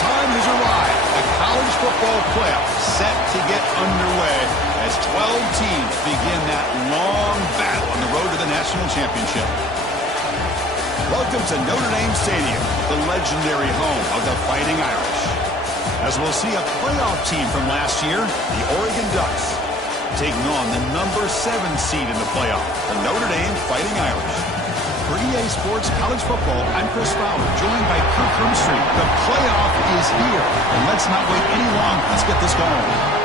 time has arrived. The college football playoff set to get underway as 12 teams begin that long battle on the road to the national championship. Welcome to Notre Dame Stadium, the legendary home of the Fighting Irish. As we'll see a playoff team from last year, the Oregon Ducks, taking on the number 7 seed in the playoff, the Notre Dame Fighting Irish. For EA Sports College Football, I'm Chris Fowler, joined by Kirk Rumstreet. The playoff is here, and let's not wait any longer. Let's get this going.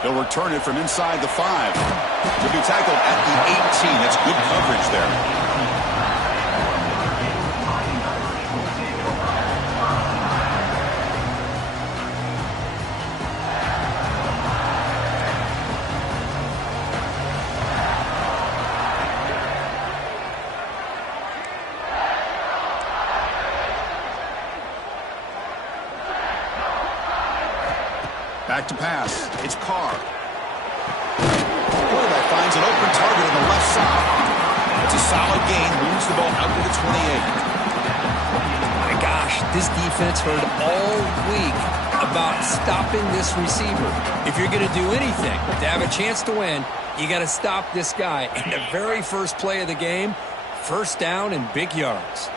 They'll return it from inside the 5. To be tackled at the 18. That's good coverage there. Back to pass. It's Carr. Quarterback finds an open target on the left side. It's a solid gain. Moves the ball out to the 28. My gosh, this defense heard all week about stopping this receiver. If you're going to do anything to have a chance to win, you got to stop this guy. And the very first play of the game, first down and big yards.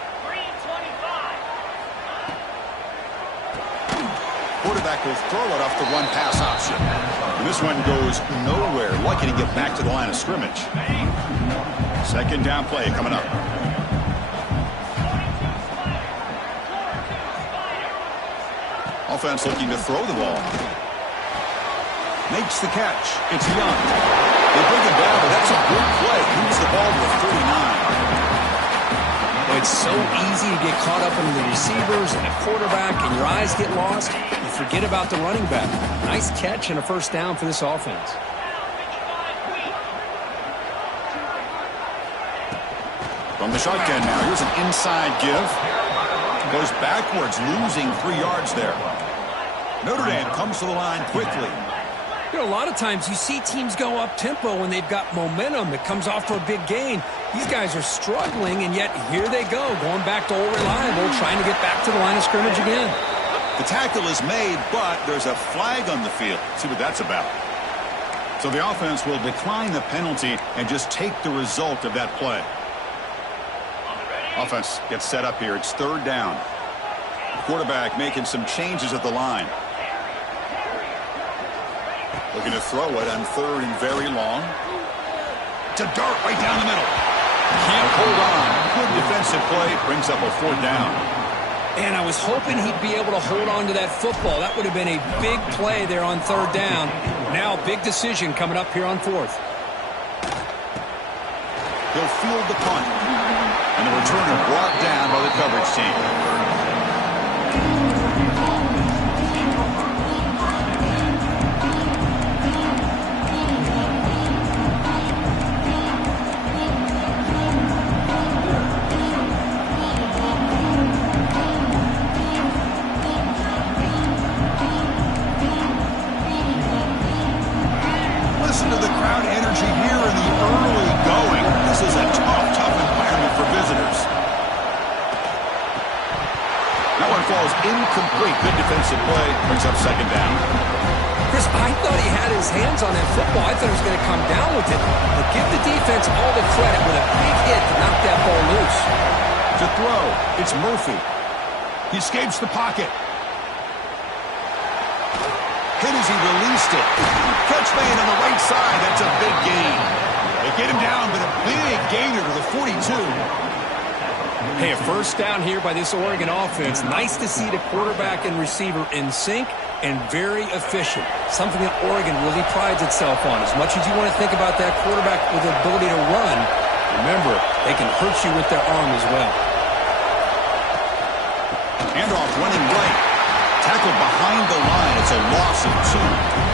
Quarterback will throw it off the run-pass option. And this one goes nowhere. Lucky to get back to the line of scrimmage. Second down play coming up. Offense looking to throw the ball. Makes the catch. It's Young. They bring it down, but that's a good play. Moves the ball to the 39. It's so easy to get caught up in the receivers and the quarterback, and your eyes get lost. You forget about the running back. Nice catch and a first down for this offense. From the shotgun now, here's an inside give. Goes backwards, losing 3 yards there. Notre Dame comes to the line quickly. You know, a lot of times you see teams go up-tempo when they've got momentum. It comes off for a big gain. These guys are struggling, and yet here they go, going back to old reliable, trying to get back to the line of scrimmage again. The tackle is made, but there's a flag on the field. See what that's about. So the offense will decline the penalty and just take the result of that play. Offense gets set up here. It's third down. The quarterback making some changes at the line. Looking to throw it on third and very long. To dart right down the middle. Can't hold on. Good defensive play. Brings up a fourth down. And I was hoping he'd be able to hold on to that football. That would have been a big play there on third down. Now a big decision coming up here on fourth. He'll field the punt. And the returner brought down by the coverage team. Incomplete. Good defensive play. Brings up second down. Chris, I thought he had his hands on that football. I thought he was going to come down with it. But give the defense all the credit with a big hit to knock that ball loose. To throw, it's Murphy. He escapes the pocket. Hit as he released it. Catch made on the right side. That's a big gain. They get him down, but a big gainer to the 42. Hey, a first down here by this Oregon offense. Nice to see the quarterback and receiver in sync and very efficient. Something that Oregon really prides itself on. As much as you want to think about that quarterback with the ability to run, remember, they can hurt you with their arm as well. Handoff running right. Tackled behind the line. It's a loss of 2.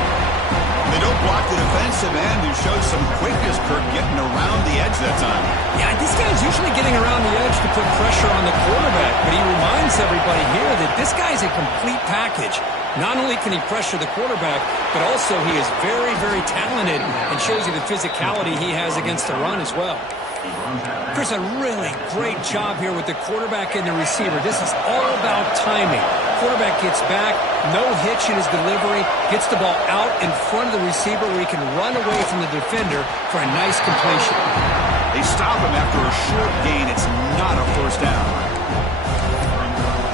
They don't block the defensive end, who shows some quickness, Kirk, getting around the edge that time. Yeah, this guy's usually getting around the edge to put pressure on the quarterback, but he reminds everybody here that this guy's a complete package. Not only can he pressure the quarterback, but also he is very, very talented and shows you the physicality he has against the run as well. Chris, a really great job here with the quarterback and the receiver. This is all about timing. Quarterback gets back, no hitch in his delivery, gets the ball out in front of the receiver where he can run away from the defender for a nice completion. They stop him after a short gain. It's not a first down.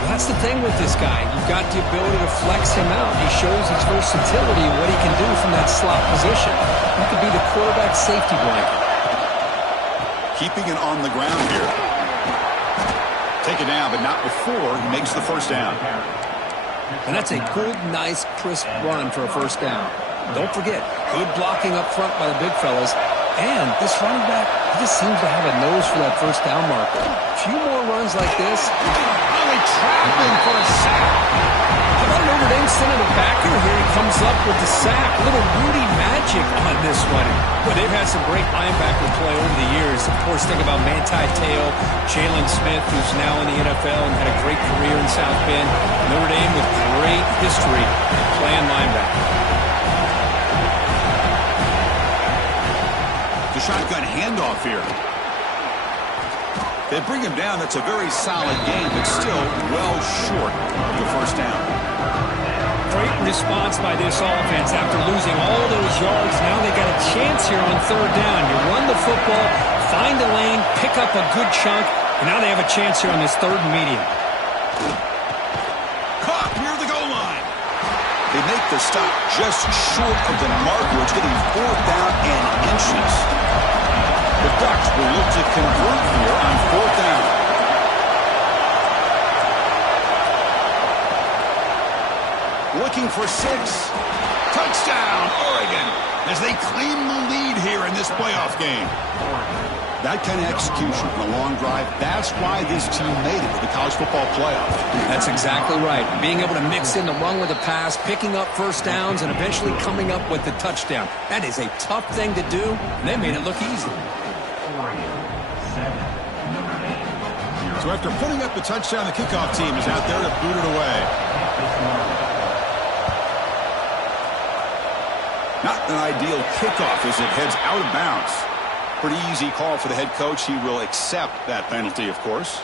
That's the thing with this guy. You've got the ability to flex him out. He shows his versatility and what he can do from that slot position. He could be the quarterback safety blanket. Keeping it on the ground here. Take it down, but not before he makes the first down. And that's a good, nice, crisp run for a first down. Don't forget, good blocking up front by the big fellas. And this running back, he just seems to have a nose for that first down marker. A few more runs like this. Oh, they trap him for a sack. How about Notre Dame sending a backer here? He comes up with the sack. A little Rudy magic on this one. But they've had some great linebacker play over the years. Of course, think about Manti Te'o, Jalen Smith, who's now in the NFL and had a great career in South Bend. Notre Dame with great history playing linebacker. The shotgun handoff here. They bring him down. That's a very solid game, but still well short of the first down. Great response by this offense after losing all those yards. Now they got a chance here on third down. You run the football, find a lane, pick up a good chunk, and now they have a chance here on this third and medium. Caught near the goal line. They make the stop just short of the marker. It's getting fourth down and inches. The Ducks will look to convert here on fourth down. Looking for 6. Touchdown, Oregon, as they claim the lead here in this playoff game. That kind of execution on a long drive, that's why this team made it to the college football playoff. That's exactly right. Being able to mix in the run with the pass, picking up first downs, and eventually coming up with the touchdown. That is a tough thing to do, and they made it look easy. So after putting up the touchdown, the kickoff team is out there to boot it away. Not an ideal kickoff as it heads out of bounds. Pretty easy call for the head coach. He will accept that penalty, of course.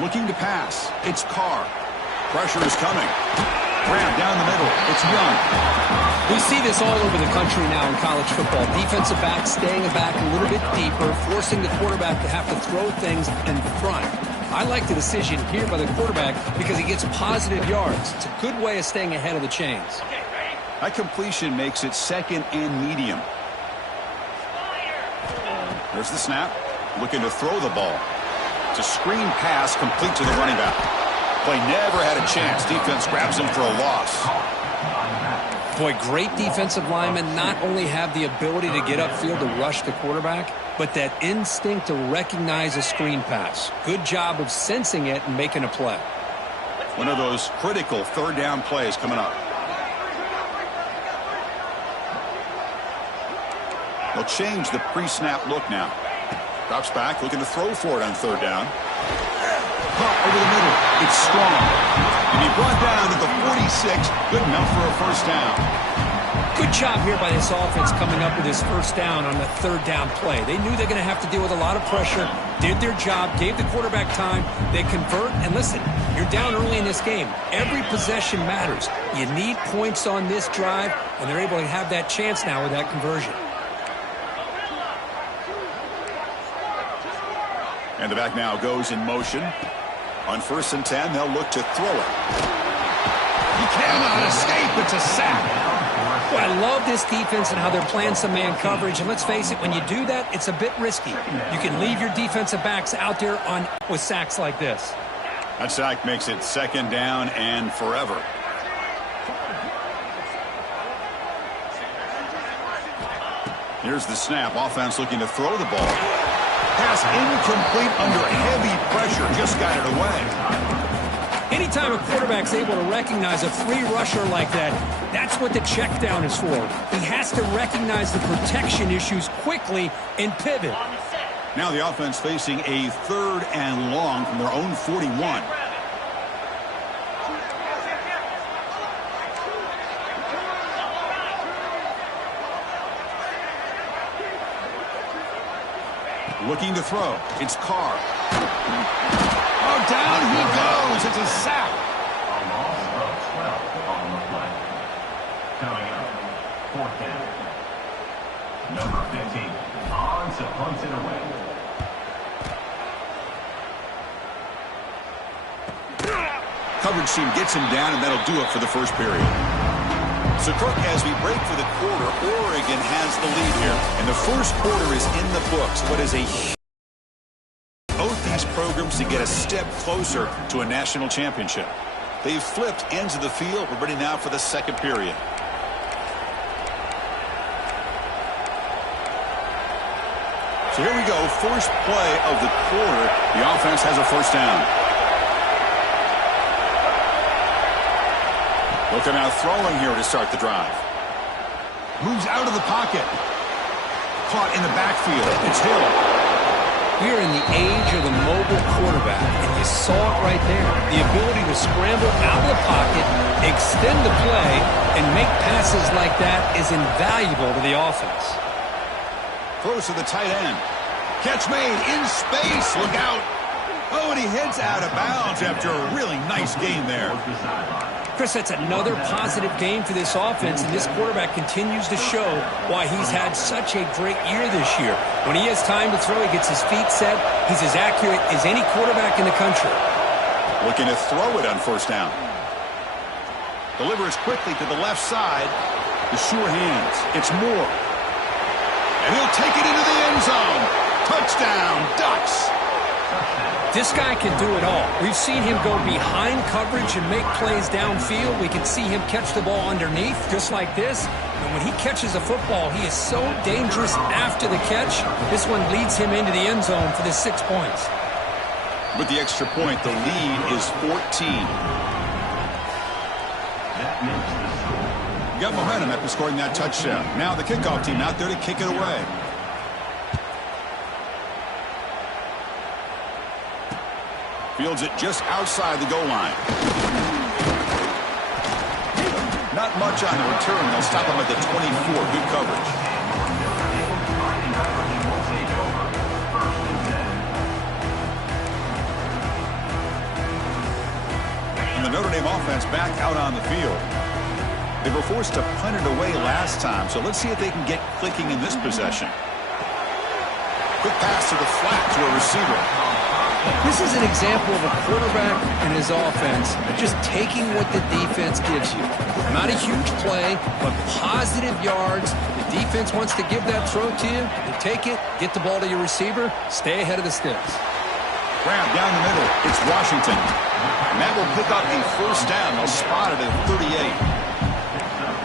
Looking to pass. It's Carr. Pressure is coming. Grab down the middle. It's Young. We see this all over the country now in college football. Defensive backs staying back a little bit deeper, forcing the quarterback to have to throw things in front. I like the decision here by the quarterback because he gets positive yards. It's a good way of staying ahead of the chains. That completion makes it second and medium. There's the snap. Looking to throw the ball. It's a screen pass complete to the running back. Play never had a chance. Defense grabs him for a loss. Boy, great defensive linemen not only have the ability to get upfield to rush the quarterback, but that instinct to recognize a screen pass. Good job of sensing it and making a play. One of those critical third down plays coming up. They'll change the pre-snap look now. Drops back, looking to throw for it on third down. Caught over the middle. It's strong. And he brought down to the 46. Good enough for a first down. Good job here by this offense coming up with his first down on the third down play. They knew they're going to have to deal with a lot of pressure, did their job, gave the quarterback time. They convert, and listen, you're down early in this game. Every possession matters. You need points on this drive, and they're able to have that chance now with that conversion. And the back now goes in motion. On 1st and 10, they'll look to throw it. He cannot escape. It's a sack. Well, I love this defense and how they're playing some man coverage. And let's face it, when you do that, it's a bit risky. You can leave your defensive backs out there with sacks like this. That sack makes it 2nd down and forever. Here's the snap. Offense looking to throw the ball. Pass incomplete under heavy pressure. Just got it away. Anytime a quarterback's able to recognize a free rusher like that, that's what the check down is for. He has to recognize the protection issues quickly and pivot. Now the offense facing a 3rd and long from their own 41. Looking to throw. It's Carr. Oh, down he goes. It's a sack. A loss of 12 on the play. Coming up, 4th down. Number 15. On to punt it away. Coverage team gets him down, and that'll do it for the first period. So, Kirk, as we break for the quarter, Oregon has the lead here. And the first quarter is in the books. What is a both these programs to get a step closer to a national championship. They've flipped ends of the field. We're ready now for the second period. So here we go. First play of the quarter. The offense has a 1st down. Looking out throwing here to start the drive. Moves out of the pocket. Caught in the backfield. It's Hill. We're in the age of the mobile quarterback, and you saw it right there. The ability to scramble out of the pocket, extend the play, and make passes like that is invaluable to the offense. Throws to the tight end. Catch made in space. Look out. Oh, and he heads out of bounds after a really nice game there. Chris, that's another positive game for this offense, and this quarterback continues to show why he's had such a great year this year. When he has time to throw, he gets his feet set. He's as accurate as any quarterback in the country. Looking to throw it on 1st down. Delivers quickly to the left side. The sure hands. It's Moore. And he'll take it into the end zone. Touchdown, Ducks. This guy can do it all. We've seen him go behind coverage and make plays downfield. We can see him catch the ball underneath, just like this. And when he catches a football, he is so dangerous after the catch. This one leads him into the end zone for the 6 points. With the extra point, the lead is 14. You got momentum after scoring that touchdown. Now the kickoff team out there to kick it away. Fields it just outside the goal line. Not much on the return. They'll stop him at the 24. Good coverage. And the Notre Dame offense back out on the field. They were forced to punt it away last time, so let's see if they can get clicking in this possession. Quick pass to the flat to a receiver. This is an example of a quarterback and his offense just taking what the defense gives you. Not a huge play, but positive yards. The defense wants to give that throw to you. You take it, get the ball to your receiver, stay ahead of the sticks. Grab down the middle. It's Washington. And that will pick up a 1st down. They'll spot it at 38.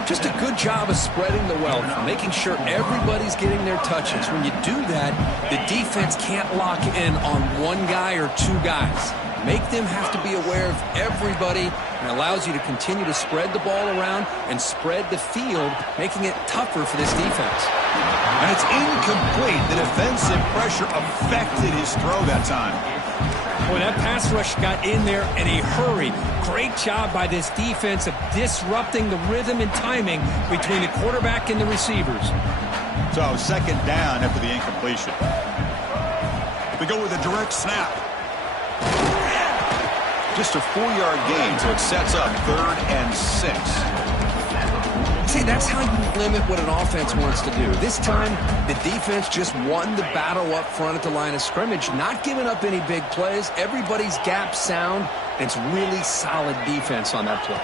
Just a good job of spreading the wealth, making sure everybody's getting their touches. When you do that, the defense can't lock in on one guy or 2 guys. Make them have to be aware of everybody, and allows you to continue to spread the ball around and spread the field, making it tougher for this defense. And it's incomplete. The defensive pressure affected his throw that time. Boy, that pass rush got in there in a hurry. Great job by this defense of disrupting the rhythm and timing between the quarterback and the receivers. So 2nd down after the incompletion. They go with a direct snap. Just a 4-yard gain, so it sets up 3rd and 6. See, that's how you limit what an offense wants to do. This time, the defense just won the battle up front at the line of scrimmage, not giving up any big plays. Everybody's gap sound. It's really solid defense on that play.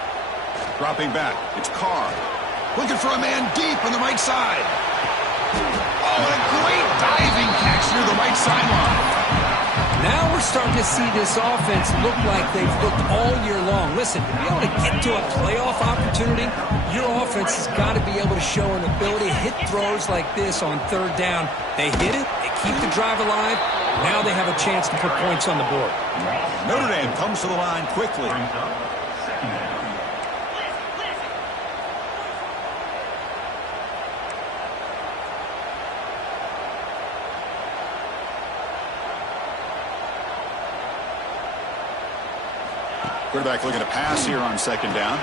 Dropping back, it's Carr. Looking for a man deep on the right side. Oh, and a great diving catch near the right sideline. Now we're starting to see this offense look like they've looked all year long. Listen, to be able to get to a playoff opportunity, your offense has got to be able to show an ability to hit throws like this on third down. They hit it, they keep the drive alive. Now they have a chance to put points on the board. Notre Dame comes to the line quickly. Quarterback looking to pass here on second down.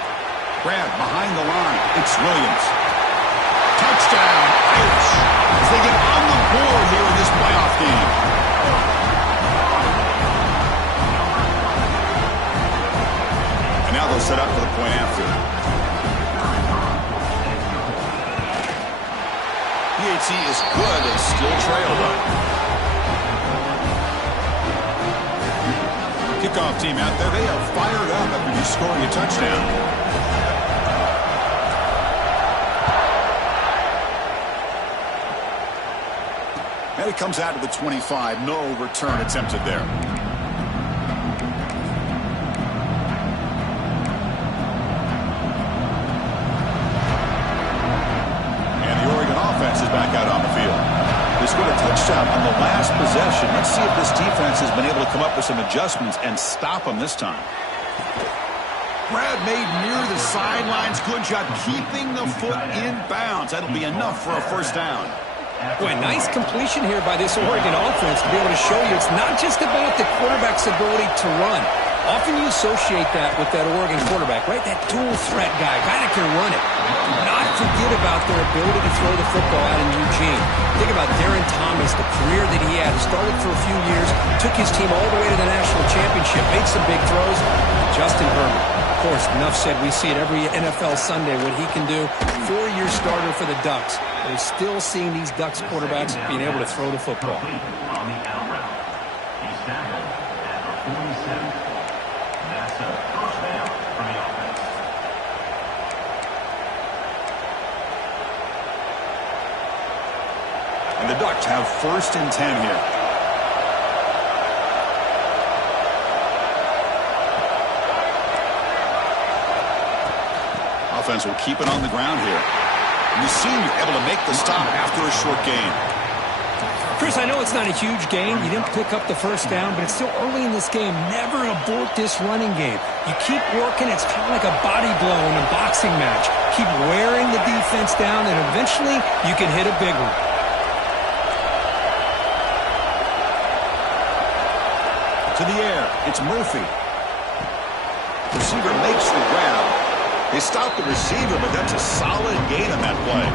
Grab behind the line. It's Williams. Touchdown, Irish, as they get on the board here in this playoff game. And now they'll set up for the point after. PAT is good. They still trail, though. Kickoff team out there. They are fired up after just scoring a touchdown. And it comes out to the 25. No return attempted there. And the Oregon offense is back out on the field. They scored a touchdown on the last possession. Let's see if this defense has been able to come up with some adjustments and stop them this time. Grab made near the sidelines. Good job keeping the foot in bounds. That'll be enough for a first down. Boy, nice completion here by this Oregon offense to be able to show you it's not just about the quarterback's ability to run. Often you associate that with that Oregon quarterback, right? That dual threat guy that can run it. Do not forget about their ability to throw the football out in Eugene. Think about Darren Thomas, the career that he had. He started for a few years, took his team all the way to the national championship, made some big throws. Justin Herbert, of course, enough said. We see it every NFL Sunday what he can do. 4-year starter for the Ducks. We're still seeing these Ducks quarterbacks being able to throw the football. On the out route. He's tackled at the 47. That's a first down for the offense. And the Ducks have 1st and 10 here. Offense will keep it on the ground here. And the senior able to make the stop after a short gain. Chris, I know it's not a huge gain. You didn't pick up the first down, but it's still early in this game. Never abort this running game. You keep working. It's kind of like a body blow in a boxing match. Keep wearing the defense down, and eventually you can hit a big one. To the air, it's Murphy. Receiver makes the grab. They stop the receiver, but that's a solid gain on that play.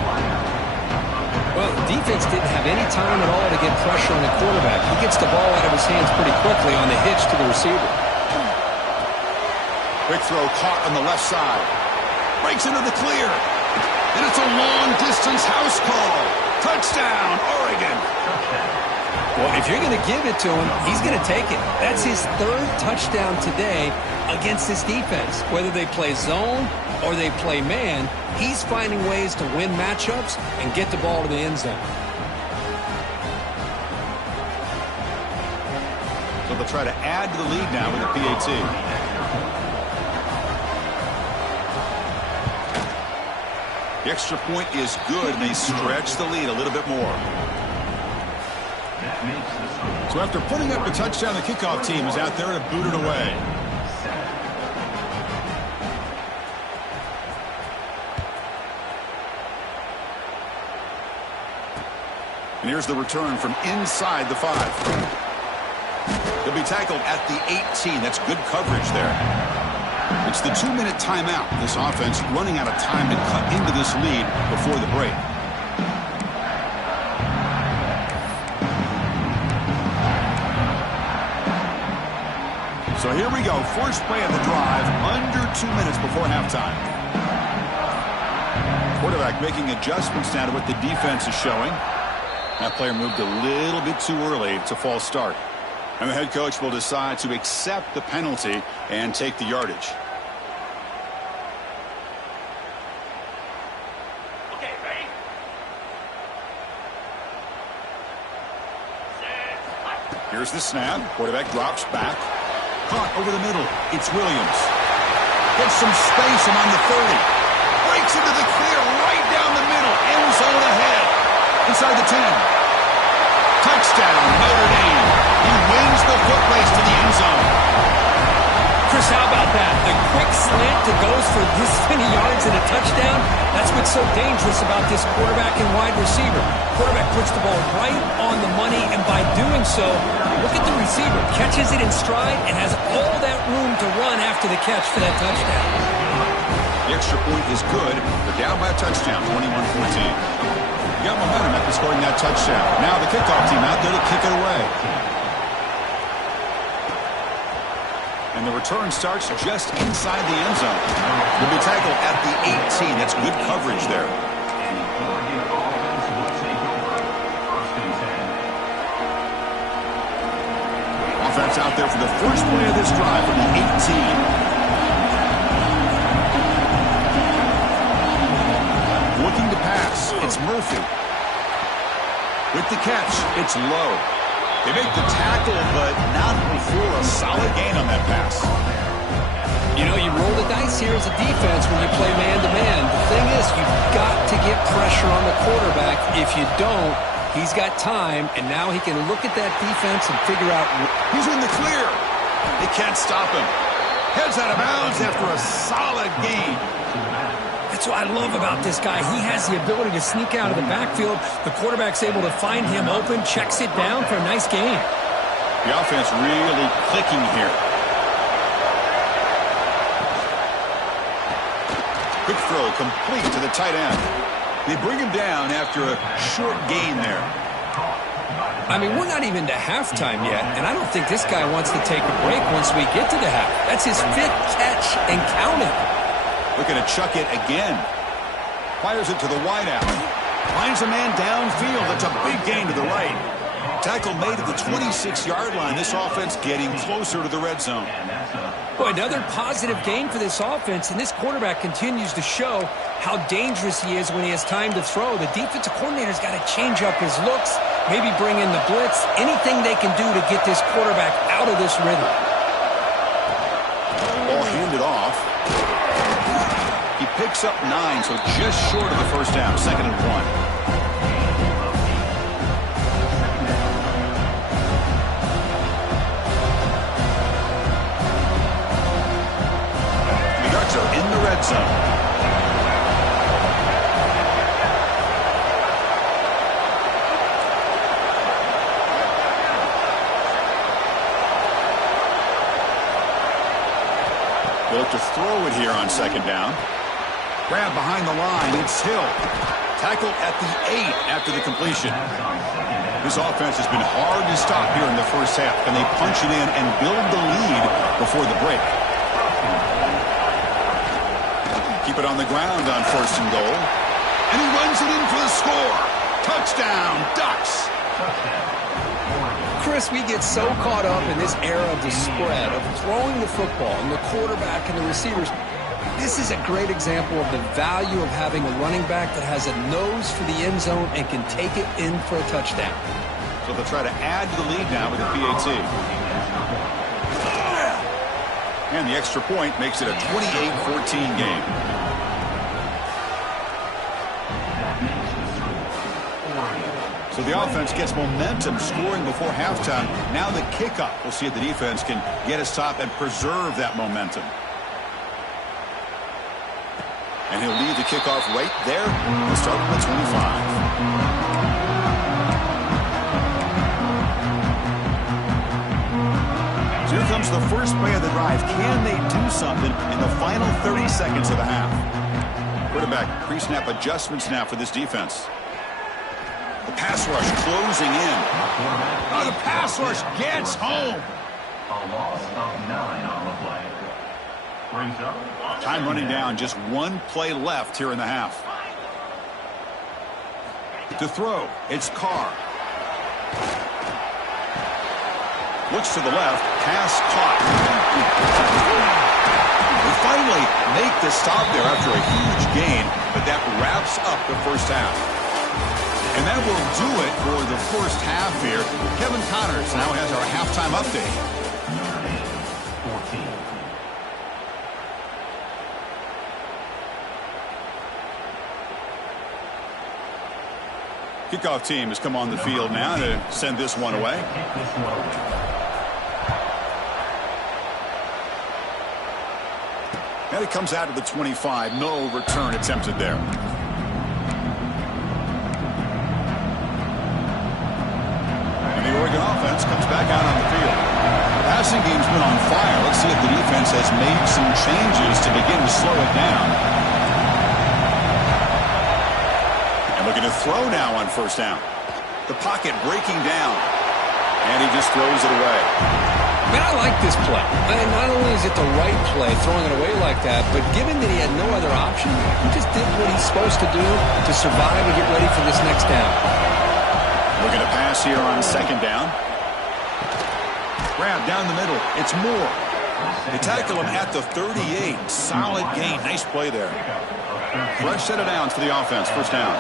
Well, the defense didn't have any time at all to get pressure on the quarterback. He gets the ball out of his hands pretty quickly on the hitch to the receiver. Quick throw caught on the left side. Breaks into the clear. And it's a long-distance house call. Touchdown, Oregon. Well, if you're going to give it to him, he's going to take it. That's his 3rd touchdown today against this defense. Whether they play zone or they play man, he's finding ways to win matchups and get the ball to the end zone. So they'll try to add to the lead now with the PAT. The extra point is good, and they stretch the lead a little bit more. So after putting up a touchdown, the kickoff team is out there to boot it away. And here's the return from inside the 5. He'll be tackled at the 18. That's good coverage there. It's the 2-minute timeout. This offense running out of time to cut into this lead before the break. So here we go. First play of the drive, under 2 minutes before halftime. Quarterback making adjustments now to what the defense is showing. That player moved a little bit too early. It's a false start. And the head coach will decide to accept the penalty and take the yardage. Okay, ready? Set. Here's the snap. Quarterback drops back. Caught over the middle. It's Williams. Gets some space among the 30. Breaks into the clear right down the middle. End zone ahead. Inside the 10. Touchdown, Notre Dame. He wins the foot race to the end zone. Chris, how about that? The quick slant that goes for this many yards and a touchdown, that's what's so dangerous about this quarterback and wide receiver. Quarterback puts the ball right on the money, and by doing so, look at the receiver. Catches it in stride and has all that room to run after the catch for that touchdown. The extra point is good. They're down by a touchdown, 21-14. You got momentum after scoring that touchdown. Now the kickoff team out there to kick it away. And the return starts just inside the end zone. Will be tackled at the 18. That's good coverage there. Offense out there for the first play of this drive from the 18. Looking to pass. It's Murphy. With the catch, it's Lowe. They make the tackle, but not before a solid gain on that pass. You know, you roll the dice here as a defense when you play man-to-man. The thing is, you've got to get pressure on the quarterback. If you don't, he's got time, and now he can look at that defense and figure out. He's in the clear. They can't stop him. Heads out of bounds after a solid gain. That's what I love about this guy. He has the ability to sneak out of the backfield. The quarterback's able to find him open, checks it down for a nice gain. The offense really clicking here. Quick throw complete to the tight end. They bring him down after a short gain there. I mean, we're not even to halftime yet, and I don't think this guy wants to take a break once we get to the half. That's his 5th catch and counting. Looking to chuck it again. Fires it to the wideout. Finds a man downfield. That's a big gain to the right. Tackle made at the 26-yard line. This offense getting closer to the red zone. Boy, another positive gain for this offense, and this quarterback continues to show how dangerous he is when he has time to throw. The defensive coordinator's got to change up his looks, maybe bring in the blitz, anything they can do to get this quarterback out of this rhythm. Ball handed off. He picks up 9, so just short of the first down, 2nd and 1. The Ducks are in the red zone. They look to throw it here on 2nd down. Grab behind the line. It's Hill. Tackle at the 8 after the completion. This offense has been hard to stop here in the first half, and they punch it in and build the lead before the break. Keep it on the ground on 1st and goal. And he runs it in for the score. Touchdown, Ducks. Chris, we get so caught up in this era of the spread, of throwing the football, and the quarterback and the receivers. This is a great example of the value of having a running back that has a nose for the end zone and can take it in for a touchdown. So they'll try to add to the lead now with a PAT. And the extra point makes it a 28-14 game. So the offense gets momentum scoring before halftime. Now the kickoff. We'll see if the defense can get a stop and preserve that momentum. And he'll leave the kickoff right there. We'll start with the 25. So here comes the first play of the drive. Can they do something in the final 30 seconds of the half? Quarterback pre-snap adjustments now for this defense. The pass rush closing in. Oh, the pass rush gets home. A loss of 9 on the play. Brings up. Time running down, just 1 play left here in the half. To throw, it's Carr. Looks to the left, pass caught. We finally make the stop there after a huge gain, but that wraps up the first half. And that will do it for the first half here. Kevin Connors now has our halftime update. Number 8, 14. Kickoff team has come on the field now to send this one away. And it comes out to the 25. No return attempted there. And the Oregon offense comes back out on the field. The passing game's been on fire. Let's see if the defense has made some changes to begin to slow it down. Looking to throw now on first down. The pocket breaking down. And he just throws it away. Man, I like this play. And not only is it the right play, throwing it away like that, but given that he had no other option, he just did what he's supposed to do to survive and get ready for this next down. Looking to pass here on second down. Grab down the middle. It's Moore. They tackle him at the 38. Solid gain. Nice play there. Fresh set of downs for the offense. First down.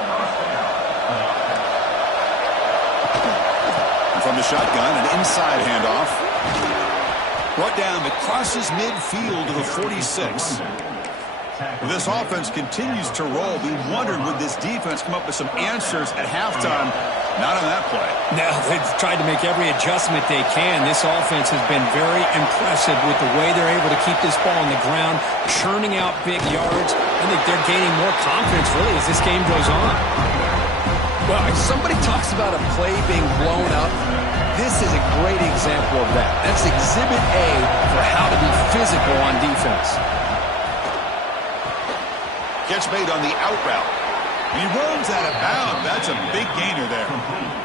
And from the shotgun, an inside handoff. Brought down that crosses midfield to the 46. This offense continues to roll. We wondered, would this defense come up with some answers at halftime? Not on that play. No, they've tried to make every adjustment they can. This offense has been very impressive with the way they're able to keep this ball on the ground, churning out big yards. I think they're gaining more confidence, really, as this game goes on. Well, if somebody talks about a play being blown up, this is a great example of that. That's Exhibit A for how to be physical on defense. Catch made on the out route. He runs out of bounds. That's a big gainer there.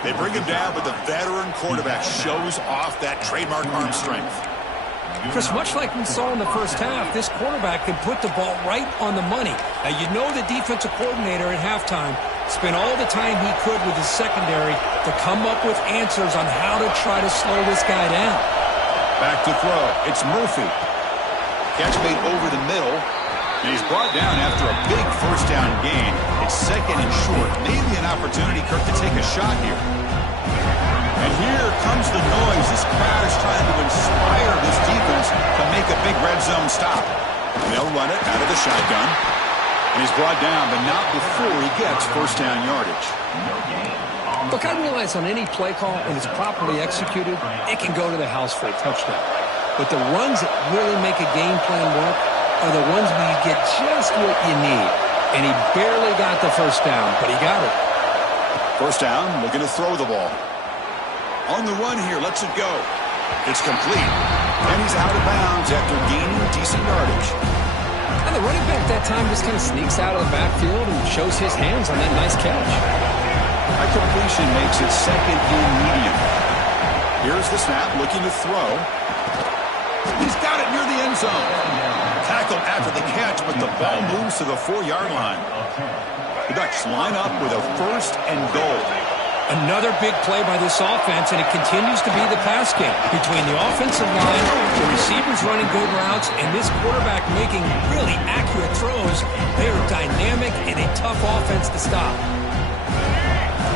They bring him down, but the veteran quarterback shows off that trademark arm strength. Chris, much like we saw in the first half, this quarterback can put the ball right on the money. Now, you know the defensive coordinator at halftime spent all the time he could with his secondary to come up with answers on how to try to slow this guy down. Back to throw. It's Murphy. Catch made over the middle. And he's brought down after a big first down gain. It's second and short. Maybe an opportunity, Kirk, to take a shot here. And here comes the noise. This crowd is trying to inspire this defense to make a big red zone stop. And they'll run it out of the shotgun. And he's brought down, but not before he gets first down yardage. Look, I realize on any play call, when it's properly executed, it can go to the house for a touchdown. But the runs that really make a game plan work are the ones where you get just what you need. And he barely got the first down, but he got it. First down, looking to throw the ball. On the run here, lets it go. It's complete. And he's out of bounds after gaining decent yardage. And the running back that time just kind of sneaks out of the backfield and shows his hands on that nice catch. A completion makes it second and medium. Here's the snap, looking to throw. He's got it near the end zone. Tackled after the catch, but the ball moves to the 4-yard line. The Ducks line up with a first and goal. Another big play by this offense, and it continues to be the pass game. Between the offensive line, the receivers running good routes, and this quarterback making really accurate throws, they are dynamic and a tough offense to stop.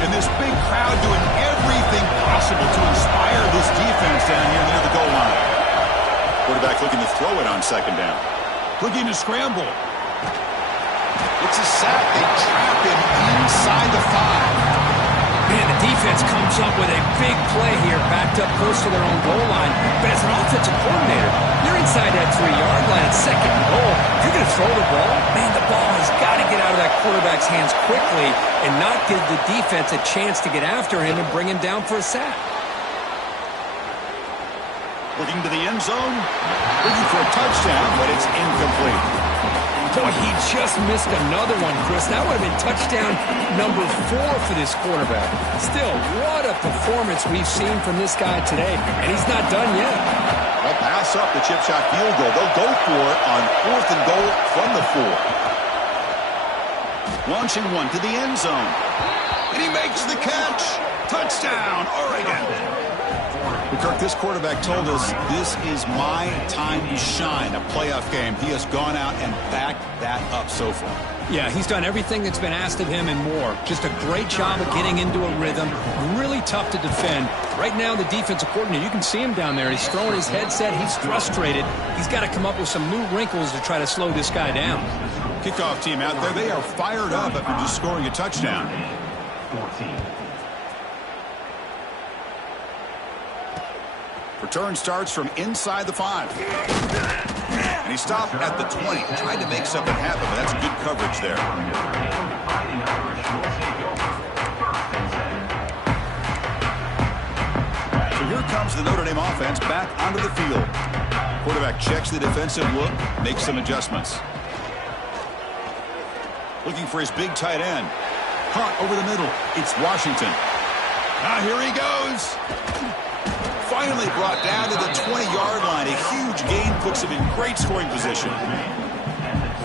And this big crowd doing everything possible to inspire this defense down here near the goal line. Quarterback looking to throw it on second down. Looking to scramble. It's a sack. They trap him inside the 5. Man, the defense comes up with a big play here, backed up close to their own goal line. But as an offensive coordinator, you're inside that 3-yard line at second and goal. If you're going to throw the ball, man, the ball has got to get out of that quarterback's hands quickly and not give the defense a chance to get after him and bring him down for a sack. Looking to the end zone. Looking for a touchdown, but it's incomplete. Boy, he just missed another one, Chris. That would have been touchdown number 4 for this quarterback. Still, what a performance we've seen from this guy today. And he's not done yet. They'll pass up the chip shot field goal. They'll go for it on 4th and goal from the 4. Launching one to the end zone. And he makes the catch. Touchdown, Oregon. Kirk, this quarterback told us this is my time to shine, a playoff game. He has gone out and backed that up so far. Yeah, he's done everything that's been asked of him and more. Just a great job of getting into a rhythm. Really tough to defend. Right now, the defensive coordinator, you can see him down there. He's throwing his headset. He's frustrated. He's got to come up with some new wrinkles to try to slow this guy down. Kickoff team out there. They are fired up after just scoring a touchdown. 14. Return starts from inside the 5. And he stopped at the 20, trying to make something happen, but that's good coverage there. So here comes the Notre Dame offense back onto the field. Quarterback checks the defensive look, makes some adjustments. Looking for his big tight end. Caught over the middle. It's Washington. Now here he goes. Finally brought down to the 20-yard line. A huge gain puts him in great scoring position.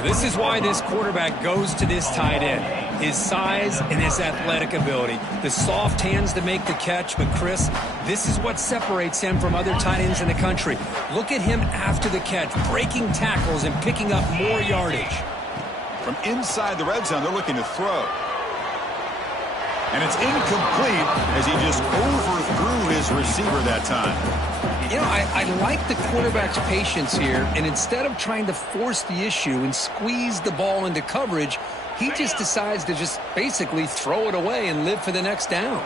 This is why this quarterback goes to this tight end. His size and his athletic ability. The soft hands to make the catch, but Chris, this is what separates him from other tight ends in the country. Look at him after the catch, breaking tackles and picking up more yardage. From inside the red zone, they're looking to throw. And it's incomplete as he just overthrew his receiver that time. You know, I like the quarterback's patience here, and instead of trying to force the issue and squeeze the ball into coverage, he just decides to just basically throw it away and live for the next down.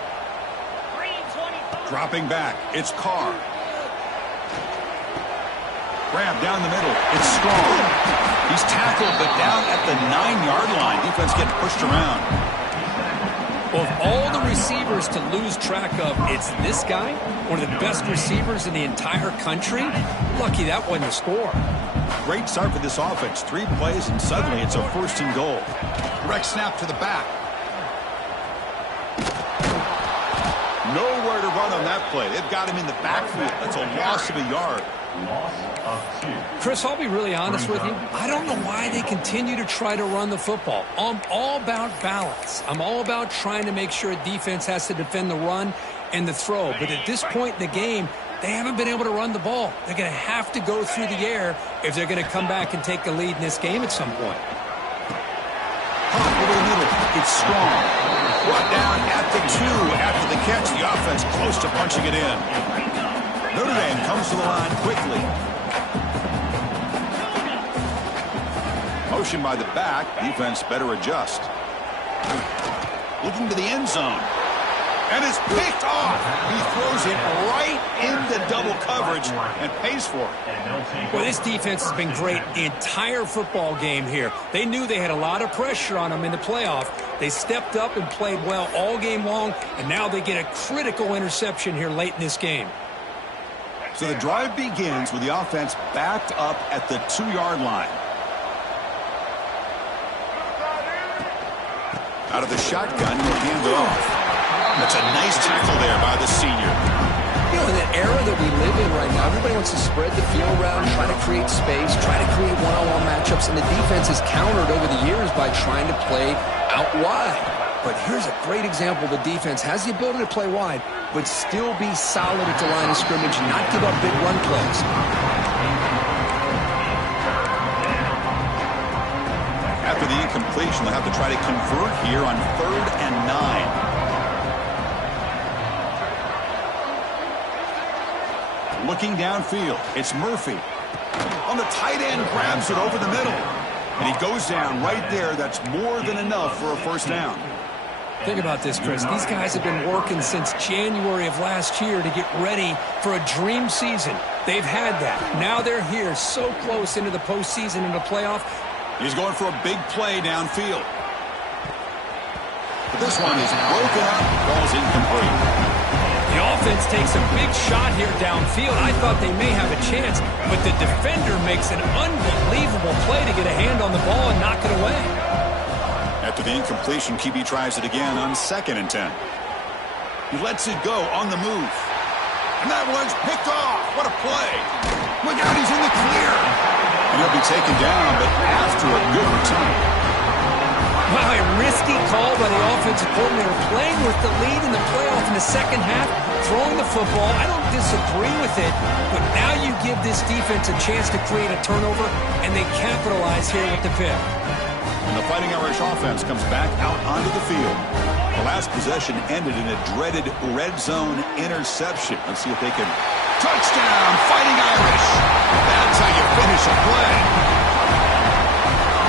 Dropping back, it's Carr. Grab down the middle, it's Strong. He's tackled, but down at the 9-yard line. Defense getting pushed around. Well, of all the receivers to lose track of, it's this guy, one of the best receivers in the entire country. Lucky that wasn't a score. Great start for this offense. 3 plays, and suddenly it's a 1st and goal. Direct snap to the back. Nowhere to run on that play. They've got him in the backfield. That's a loss of a yard. Chris, I'll be really honest with you. I don't know why they continue to try to run the football. I'm all about balance. I'm all about trying to make sure a defense has to defend the run and the throw. But at this point in the game, they haven't been able to run the ball. They're going to have to go through the air if they're going to come back and take the lead in this game at some point. Caught over the middle. It's Strong. Brought down at the 2 after the catch. The offense close to punching it in. Notre Dame comes to the line quickly. Motion by the back. Defense better adjust. Looking to the end zone. And it's picked off. He throws it right into double coverage and pays for it. Well, this defense has been great the entire football game here. They knew they had a lot of pressure on them in the playoff. They stepped up and played well all game long, and now they get a critical interception here late in this game. So the drive begins with the offense backed up at the 2-yard line. Out of the shotgun, he'll hand it off. That's a nice tackle there by the senior. You know, in that era that we live in right now, everybody wants to spread the field around, try to create space, try to create one-on-one matchups, and the defense has countered over the years by trying to play out wide. But here's a great example. The defense has the ability to play wide, but still be solid at the line of scrimmage, not give up big run plays. After the incompletion, they'll have to try to convert here on 3rd and 9. Looking downfield, it's Murphy. On the tight end, grabs it over the middle. And he goes down right there. That's more than enough for a 1st down. Think about this, Chris. These guys have been working since January of last year to get ready for a dream season. They've had that. Now they're here so close into the postseason and the playoff. He's going for a big play downfield. But this one is broken up. Ball's incomplete. The offense takes a big shot here downfield. I thought they may have a chance, but the defender makes an unbelievable play to get a hand on the ball and knock it away. After the incompletion, QB tries it again on 2nd and 10. He lets it go on the move. And that one's picked off. What a play. Look out, he's in the clear. And he'll be taken down, but after a good return. Wow, a risky call by the offensive coordinator, playing with the lead in the playoff in the second half, throwing the football. I don't disagree with it, but now you give this defense a chance to create a turnover, and they capitalize here with the pick. And the Fighting Irish offense comes back out onto the field. The last possession ended in a dreaded red zone interception. Let's see if they can. Touchdown, Fighting Irish. That's how you finish a play.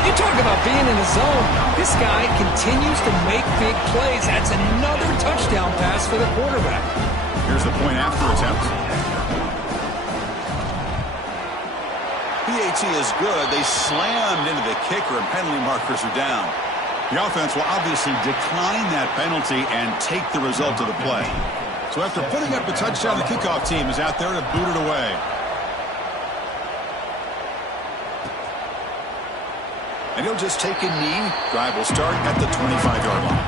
You talk about being in the zone. This guy continues to make big plays. That's another touchdown pass for the quarterback. Here's the point after attempt. PAT is good. They slammed into the kicker, and penalty markers are down. The offense will obviously decline that penalty and take the result of the play. So after putting up the touchdown, the kickoff team is out there to boot it away. And he'll just take a knee. Drive will start at the 25-yard line.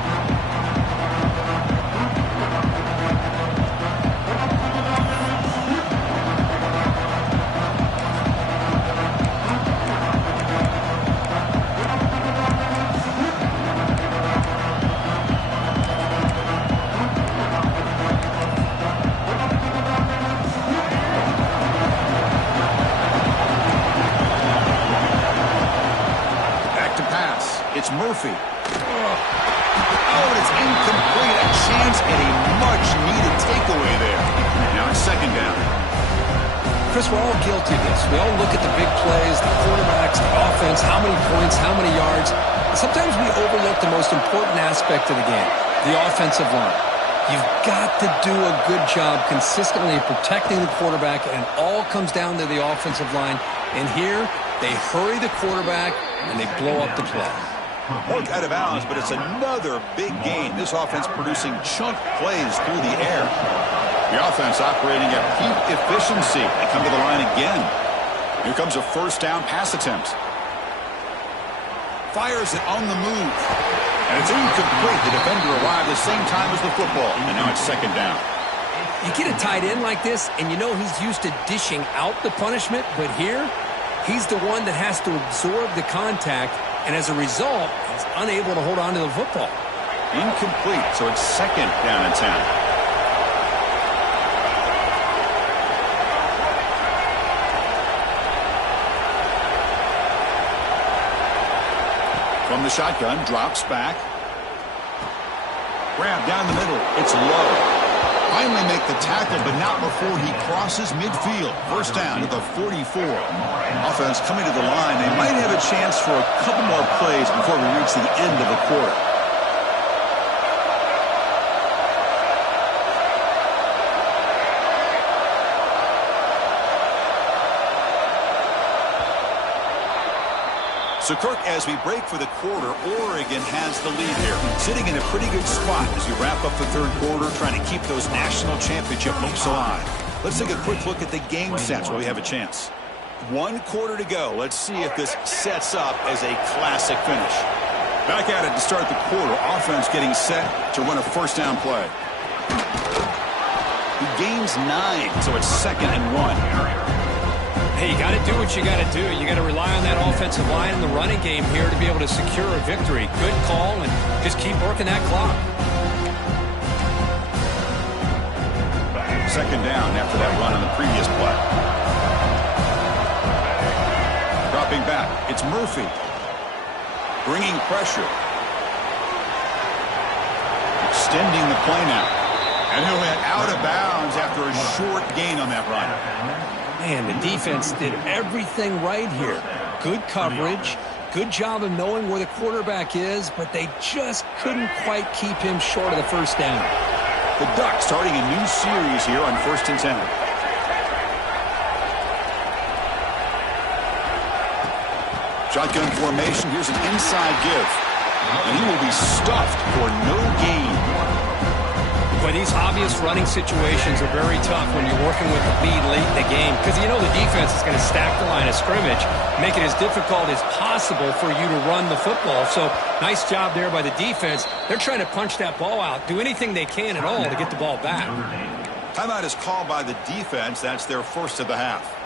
It's Murphy. Oh, and it's incomplete. A chance at a much-needed takeaway there. Now it's second down. Chris, we're all guilty of this. We all look at the big plays, the quarterbacks, the offense, how many points, how many yards. And sometimes we overlook the most important aspect of the game, the offensive line. You've got to do a good job consistently protecting the quarterback, and it all comes down to the offensive line. And here, they hurry the quarterback, and they blow up the play. Work out of bounds, but it's another big gain. This offense producing chunk plays through the air. The offense operating at peak efficiency. They come to the line again. Here comes a first down pass attempt. Fires it on the move. And it's incomplete. The defender arrived the same time as the football. And now it's second down. You get a tight end like this, and you know he's used to dishing out the punishment, but here, he's the one that has to absorb the contact, and as a result, he's unable to hold on to the football. Incomplete, so it's second down and 10. From the shotgun, drops back. Grab down the middle. It's low. Finally make the tackle, but not before he crosses midfield. First down to the 44. Offense coming to the line. They might have a chance for a couple more plays before we reach the end of the quarter. So, Kirk, as we break for the quarter, Oregon has the lead here. Sitting in a pretty good spot as you wrap up the third quarter, trying to keep those national championship hopes alive. Let's take a quick look at the game sets while we have a chance. 1 quarter to go. Let's see if this sets up as a classic finish. Back at it to start the quarter. Offense getting set to run a first down play. He gains 9, so it's second and 1. Hey, you got to do what you got to do. You got to rely on that offensive line in the running game here to be able to secure a victory. Good call, and just keep working that clock. Second down after that run on the previous play. Dropping back, it's Murphy. Bringing pressure. Extending the play now. And he'll hit out of bounds after a short gain on that run. Man, the defense did everything right here. Good coverage, good job of knowing where the quarterback is, but they just couldn't quite keep him short of the first down. The Ducks starting a new series here on 1st and 10. Shotgun formation. Here's an inside give. And he will be stuffed for no gain. Boy, these obvious running situations are very tough when you're working with the lead late in the game because you know the defense is going to stack the line of scrimmage, make it as difficult as possible for you to run the football. So nice job there by the defense. They're trying to punch that ball out, do anything they can at all to get the ball back. Timeout is called by the defense. That's their first of the half.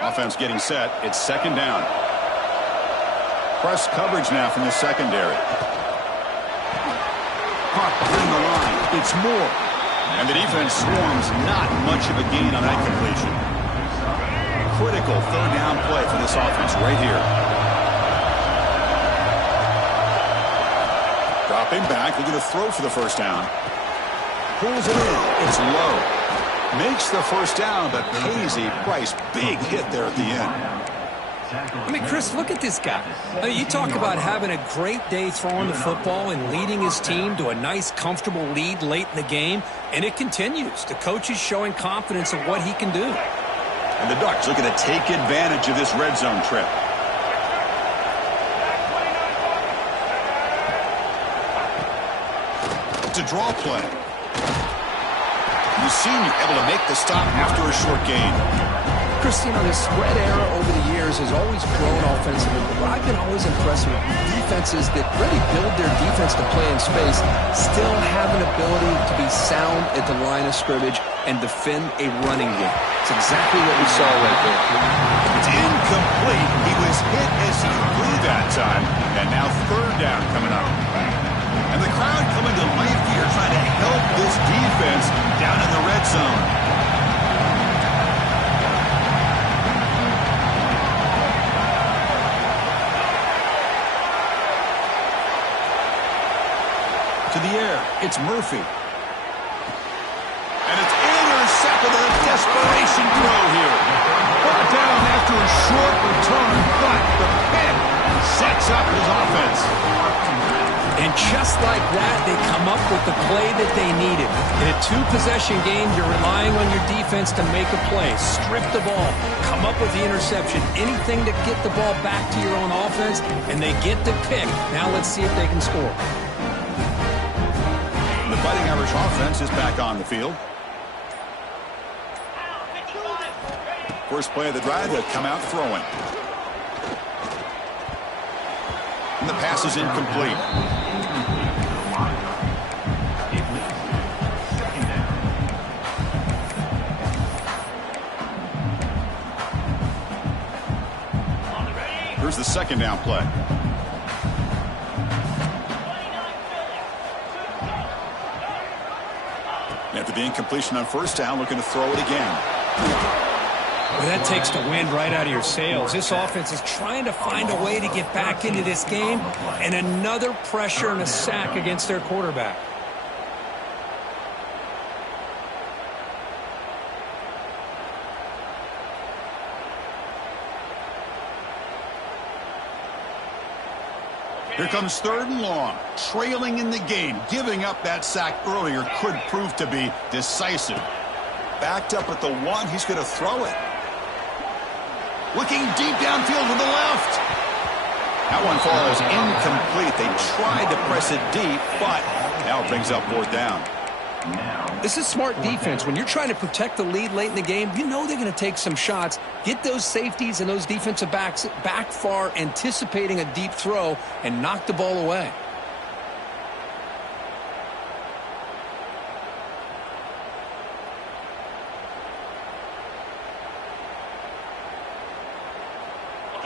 Offense getting set. It's second down. Press coverage now from the secondary. Caught in the line. It's more. And the defense swarms, not much of a gain on that completion. Critical third down play for this offense right here. Dropping back, looking to throw for the first down. Pulls it in. It's low. Makes the first down, but pays a price. Big hit there at the end. I mean, Chris, look at this guy. I mean, you talk about having a great day throwing the football and leading his team to a nice, comfortable lead late in the game, and it continues. The coach is showing confidence of what he can do. And the Ducks looking to take advantage of this red zone trip. It's a draw play. The senior able to make the stop after a short gain. Chris, you know, the spread era over the years has always grown offensively, but I've been always impressed with defenses that really build their defense to play in space, still have an ability to be sound at the line of scrimmage and defend a running game. It's exactly what we saw right there. It's incomplete. He was hit as he blew that time, and now third down coming up. And the crowd coming to life here trying to help this defense down in the red zone. To the air, it's Murphy. And it's intercepted, a desperation throw here. Brought down after a short return, but the pick sets up his offense. And just like that, they come up with the play that they needed. In a two-possession game, you're relying on your defense to make a play. Strip the ball, come up with the interception, anything to get the ball back to your own offense, and they get the pick. Now let's see if they can score. The Fighting Irish offense is back on the field. First play of the drive, they'll come out throwing. And the pass is incomplete. Here's the second down play. After the incompletion on first down, looking to throw it again. Well, that takes the wind right out of your sails. This offense is trying to find a way to get back into this game, and another pressure and a sack against their quarterback. Here comes third and long. Trailing in the game. Giving up that sack earlier could prove to be decisive. Backed up at the one. He's going to throw it. Looking deep downfield to the left. That one falls incomplete. They tried to press it deep, but now it brings up fourth down. This is smart defense. When you're trying to protect the lead late in the game, you know they're going to take some shots, get those safeties and those defensive backs back far, anticipating a deep throw, and knock the ball away.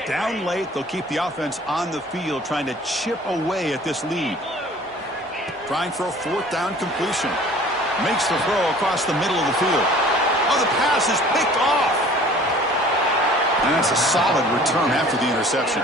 Down late, they'll keep the offense on the field, trying to chip away at this lead. Trying for a fourth down completion. Makes the throw across the middle of the field. Oh, the pass is picked off. And that's a solid return after the interception.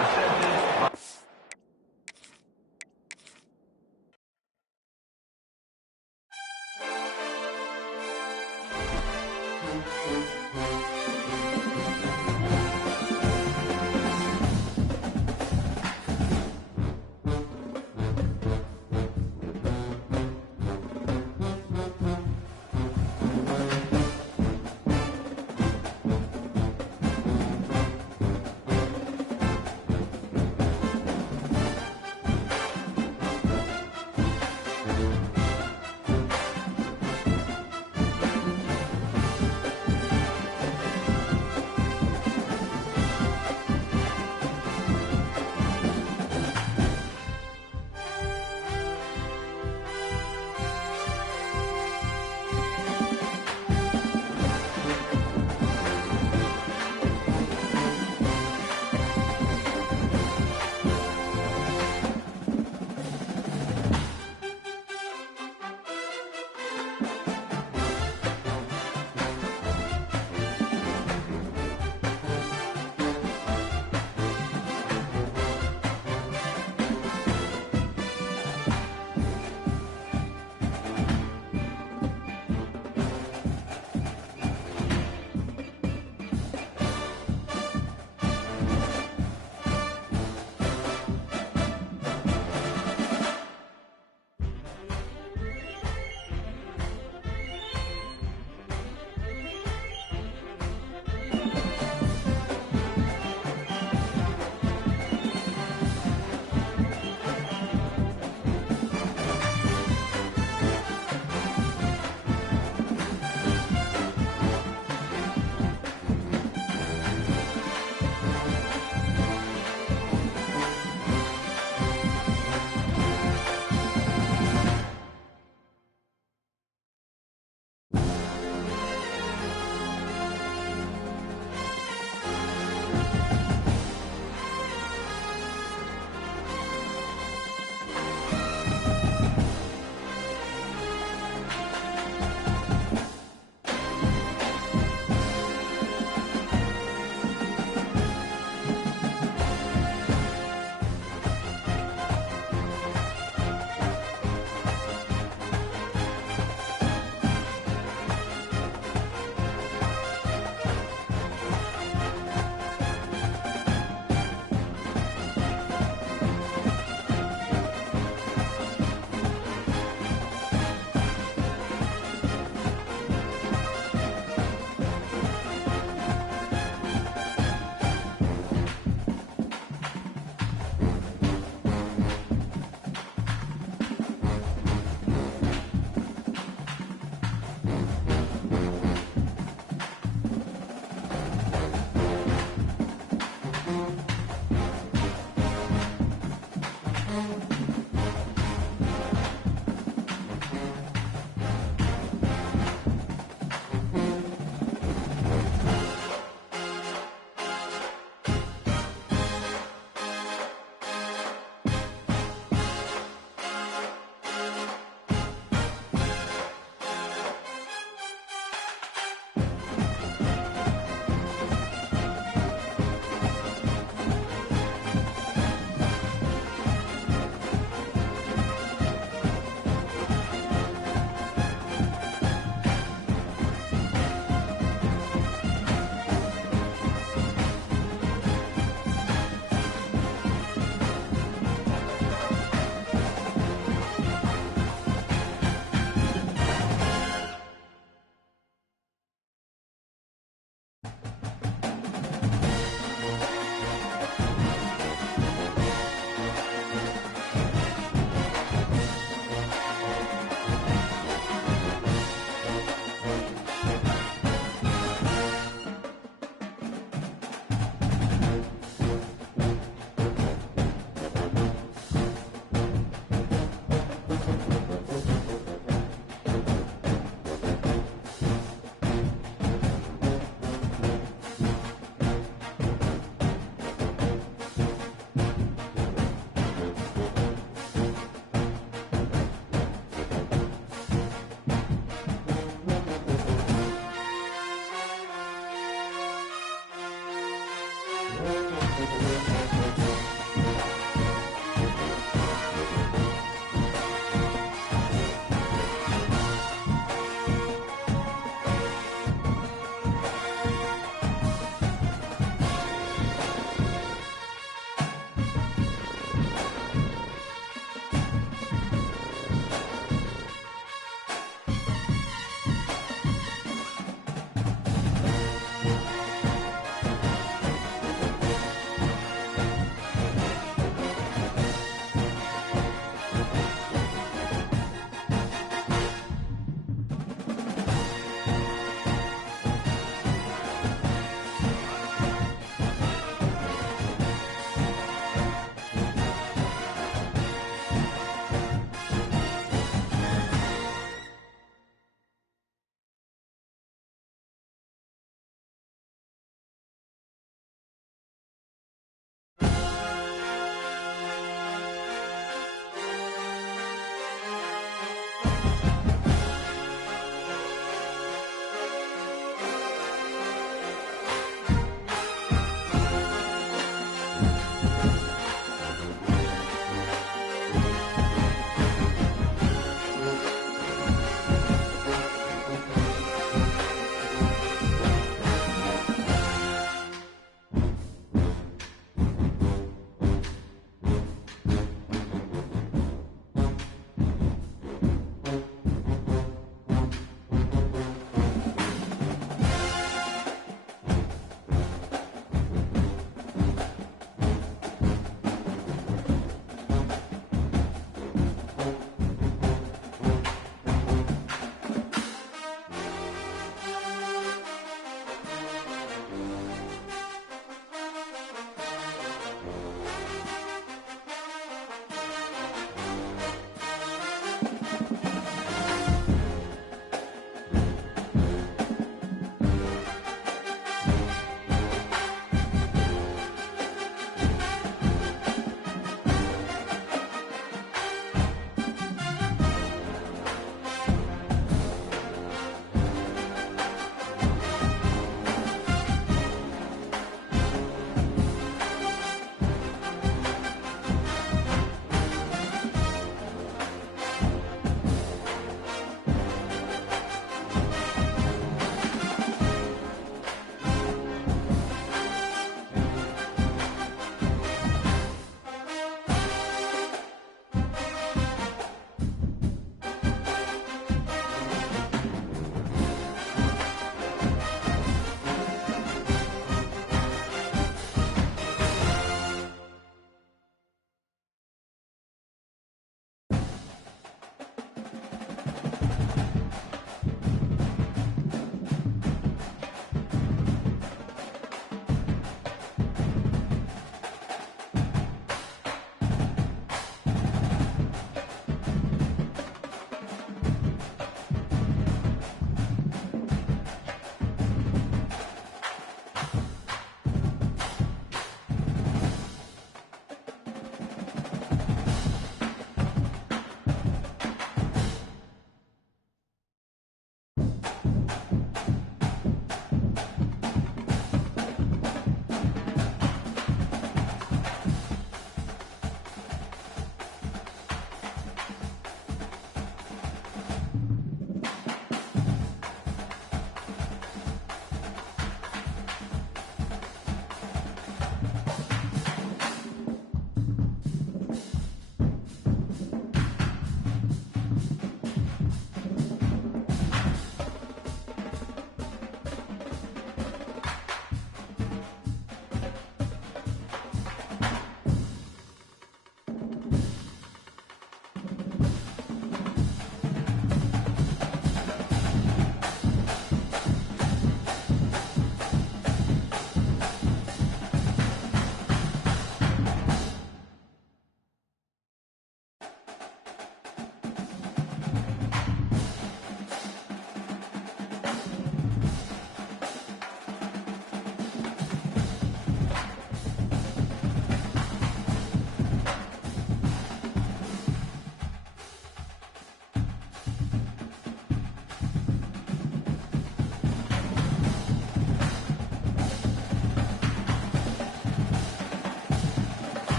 down.